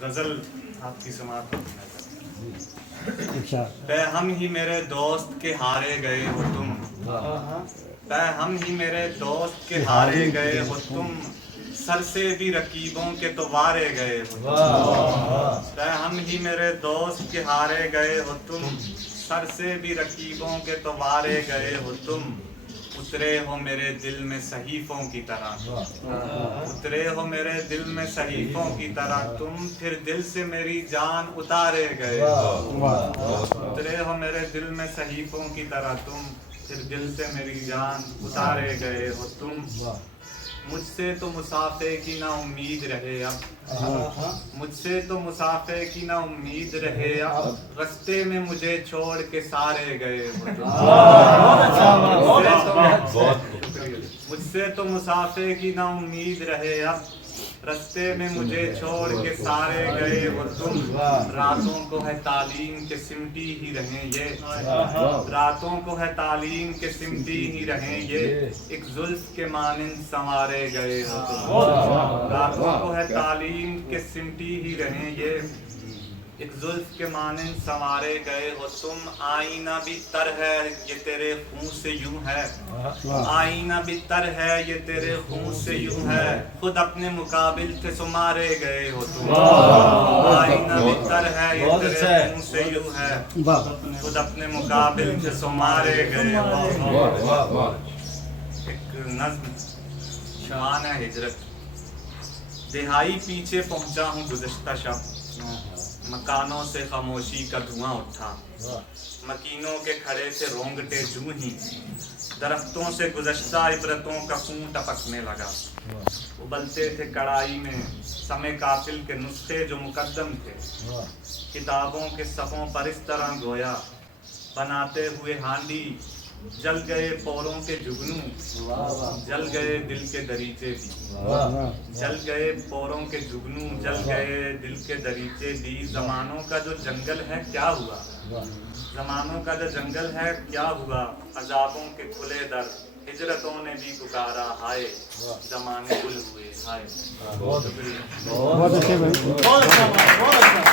غزل آپ کی سماعت پہ ہم ہی میرے دوست کے ہارے گئے ہو تم، پہ ہم ہی میرے دوست کے ہارے گئے ہو تم، سر سے بھی رقیبوں کے تو وارے گئے ہو تم، پہ ہم ہی میرے دوست کے ہارے گئے ہو تم، سر سے بھی رقیبوں کے تو وارے گئے ہو تم، اترے ہو میرے دل میں صحیفوں کی طرح، اترے ہو میرے دل میں صحیفوں کی طرح تم، پھر دل سے میری جان اتارے گئے ہو، اترے ہو میرے دل میں صحیفوں کی طرح تم، پھر دل سے میری جان اتارے گئے ہو تم، مجھ سے تو مسافے کی نہ امید رہے اب، مجھ سے تو مسافے کی نہ امید رہے اب، رستے میں مجھے چھوڑ کے سارے گئے ہو تم، مجھ سے تو مسافے کی نہ امید رہے اب، رستے میں مجھے چھوڑ کے سارے گئے ہو تم، راتوں کو ہے تعلیم کے سمٹی ہی رہیں یہ، راتوں کو ہے تعلیم کے سمٹی ہی رہیں یہ، ایک زلف کے مانند سنوارے گئے ہو تم، راتوں کو ہے تعلیم کے سمٹی ہی رہیں یہ، ایک زلف کے مانند سنوارے گئے ہو تم، آئینہ بھی تر ہے یہ تیرے خون سے یوں ہے، آئینہ بھی تر ہے یہ تیرے خون سے یوں ہے، خود اپنے مقابل سے سمارے گئے ہو تم، آئینہ بھی تر ہے یہ تیرے خون سے یوں ہے، خود اپنے مقابل سے سمارے گئے ہو۔ ایک نظم شان ہے ہجرت، دہائی پیچھے پہنچا ہوں گزشتہ شب، مکانوں سے خاموشی کا دھواں اٹھا، مکینوں کے کھڑے سے رونگٹے جوں ہی، درختوں سے گزشتہ عبرتوں کا خون ٹپکنے لگا، ابلتے تھے کڑائی میں سمے قاتل کے نسخے جو مقدم تھے، کتابوں کے صفوں پر اس طرح گویا، بناتے ہوئے ہانڈی جل گئے پوروں کے جگنوں، جل گئے دل کے دریچے بھی، جل گئے پوروں کے جگنوں، جل گئے دل کے دریچے بھی، زمانوں کا جو جنگل ہے کیا ہوا، زمانوں کا جو جنگل ہے کیا ہوا، عذابوں کے کھلے در، ہجرتوں نے بھی پکارا ہائے، زمانے گل ہوئے ہائے۔ بہت شکریہ، بہت اچھے، بہت اچھا۔